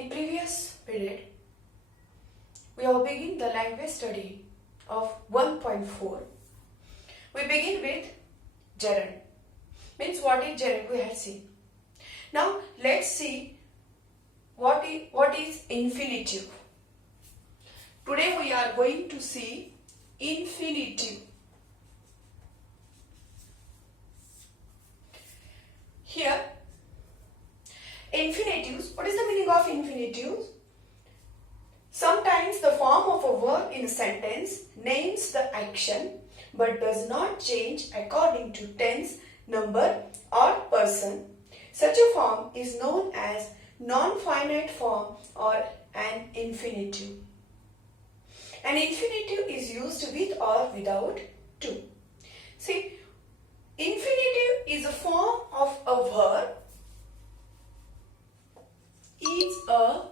In previous period, we have begun the language study of 1.4. We begin with gerund. Means what is gerund we have seen. Now let's see what is infinitive. Today we are going to see infinitive. Here, infinitives. What is the meaning of infinitives? Sometimes the form of a verb in a sentence names the action but does not change according to tense, number or person. Such a form is known as non-finite form or an infinitive. An infinitive is used with or without to. See, infinitive is a form of a verb. Is a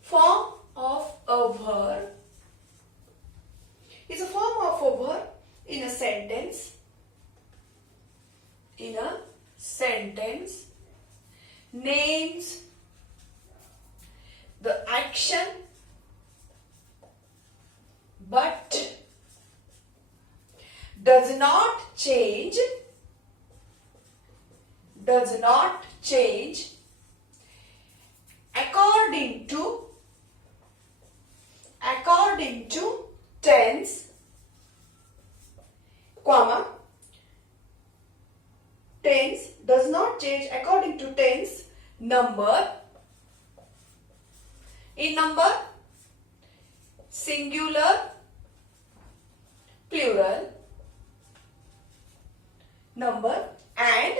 form of a verb. Is a form of a verb in a sentence. In a sentence names the action but does not change according to tense, comma, tense does not change according to tense, number, in number, singular, plural, number and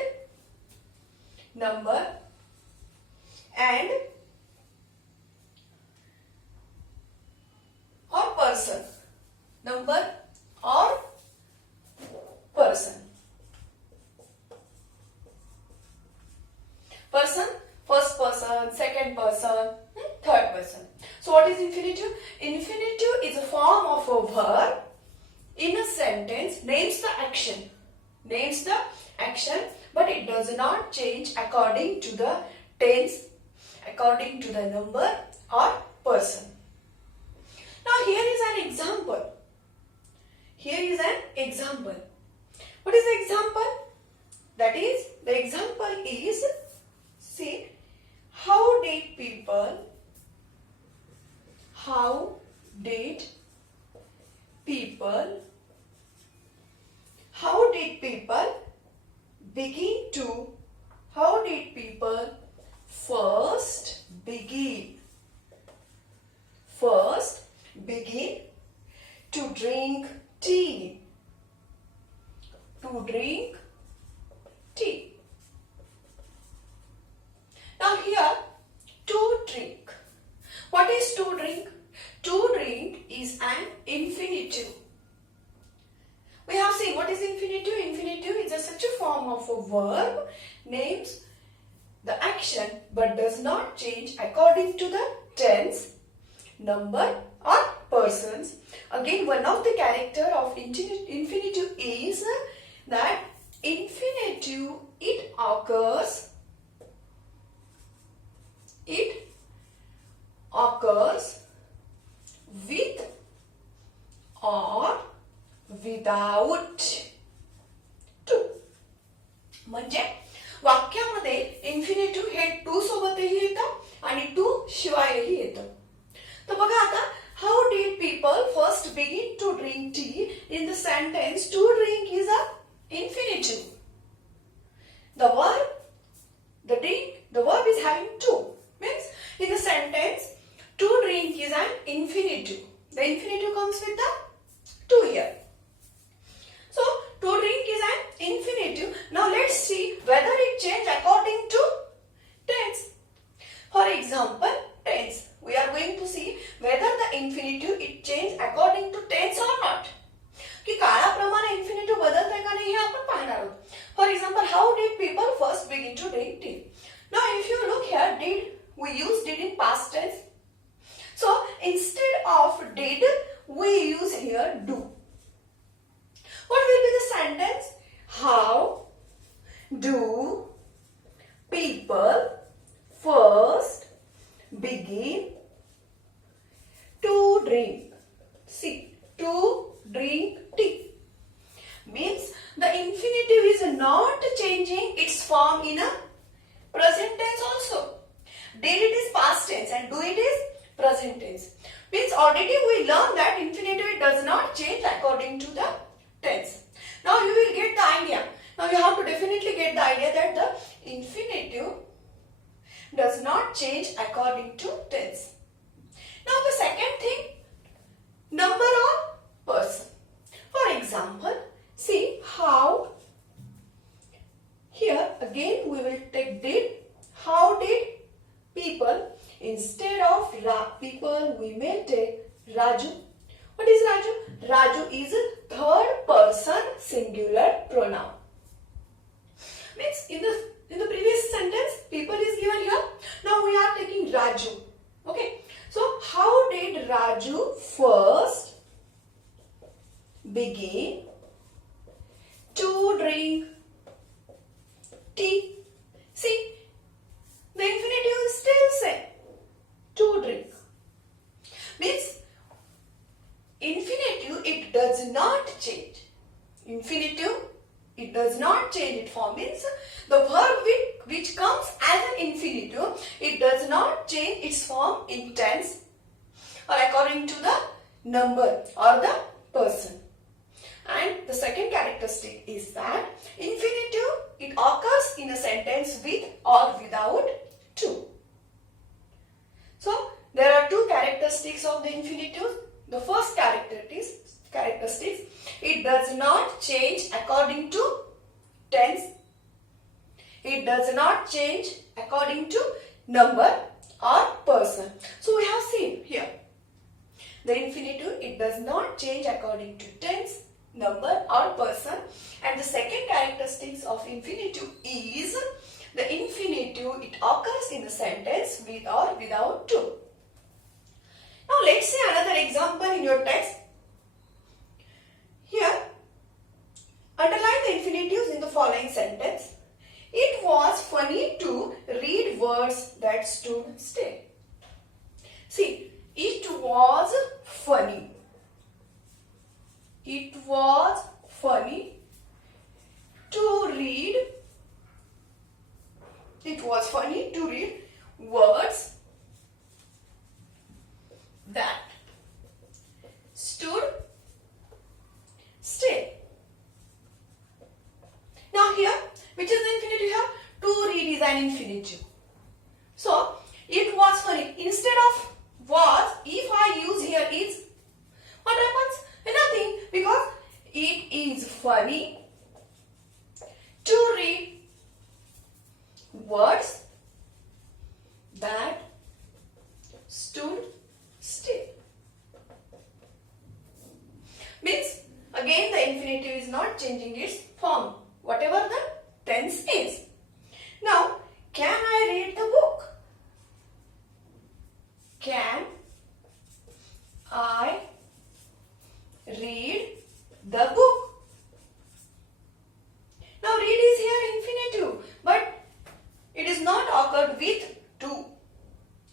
or person, number or person. Person, first person, second person, third person. So what is infinitive? Infinitive is a form of a verb in a sentence, names the action, but it does not change according to the tense, according to the number or person. Now here is an example. What is the example? That is, the example is, see, how did people first begin to drink tea? Now here, to drink. What is to drink? To drink is an infinitive. We have seen what is infinitive. Infinitive is such a form of a verb, names the action but does not change according to the tense, number or persons. Again, one of the character of infinitive is that infinitive, it occurs with or without to. म्हणजे वाक्यामध्ये infinitive hey to सोबतही येतं आणि to शिवायही येतं. तर बघा आता, how did people first begin to drink tea? In the sentence, to drink is a infinitive. The verb is having to. Means in the sentence, to drink is an infinitive. The infinitive comes with the to here. So, to drink is an infinitive. Now let's see whether it changes according to tense. For example, tense. We are going to see whether the infinitive it changes according to tense or not. की काळाप्रमाणे infinitive बदलते का नाही हे आपण पाहणार आहोत. For example, how did people first begin to drink tea? Now if you look here, we use did in past tense. So instead of did, we use here do. What will be the sentence? How do people first infinitive is not changing its form in a present tense also. Did it is past tense and do it is present tense. Means already we learned that infinitive does not change according to the tense. Now you will get the idea. Now you have to definitely get the idea that the infinitive does not change according to tense. Now the second thing, number or person. For example, see how here again we will take did. How did people, instead of people we may take Raju. What is Raju? Raju is a third person singular pronoun. Means in the previous sentence people is given here. Now we are taking Raju. Okay. So how did Raju first begin to drink tea? See, the infinitive is still same. To drink. Means infinitive it does not change. Infinitive it does not change its form. Means the verb which comes as an infinitive, it does not change its form in tense or according to the number or the person. And the second characteristic is that infinitive it occurs in a sentence with or without to. So there are two characteristics of the infinitive. The first characteristics, it does not change according to tense. It does not change according to number or person. So we have seen here the infinitive it does not change according to tense, number or person. And the second characteristics of infinitive is the infinitive it occurs in the sentence with or without to. Now let's see another example in your text. Here, underline the infinitives in the following sentence. It was funny to read words that stood still. See, it was funny. It was funny to read. It was funny to read words that stood still. Now here, which is the infinitive here? To read is an infinitive. So, it was funny. Instead of was, if I use here is, what happens? Nothing, because it is funny to read words that stood still. Means again the infinitive is not changing its form, whatever the tense is. Now, can I read the book? Can I read the book? Now read is here infinitive, but it is not occurred with to.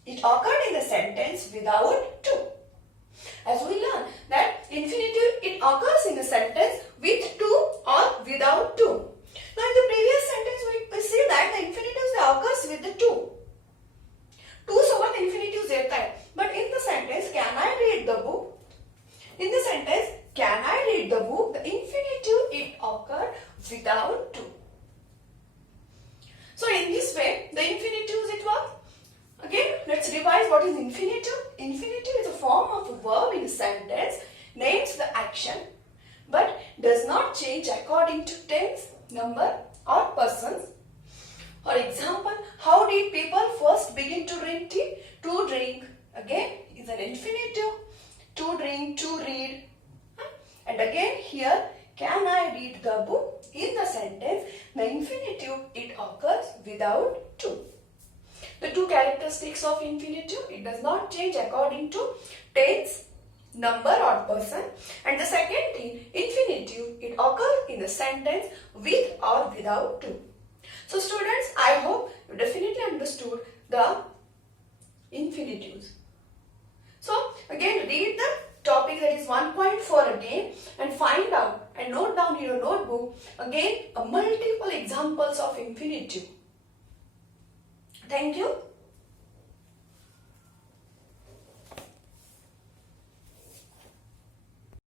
It occurred in the sentence without to. As we learn that infinitive it occurs in the sentence with to or without to. Now in the previous sentence we see that the infinitives they occurs with the to. To सोबत infinitives येता है. But in the sentence can I read the book? In the sentence can I read the book? The infinitive it occurred without to. So in this way the infinitives it works. Again, let's revise what is infinitive. Infinitive is a form of a verb in a sentence, names the action, but does not change according to tense, number or persons. For example, how did people first begin to drink tea? To drink, again, is an infinitive. To drink, to read. And again here, can I read the book? In the sentence, the infinitive, it occurs without to. The two characteristics of infinitive, it does not change according to tense, number or person. And the second thing, infinitive, it occurs in the sentence with or without to. So students, I hope you definitely understood the infinitives. So again read the topic that is 1.4 again and find out and note down in your notebook again multiple examples of infinitive. Thank you.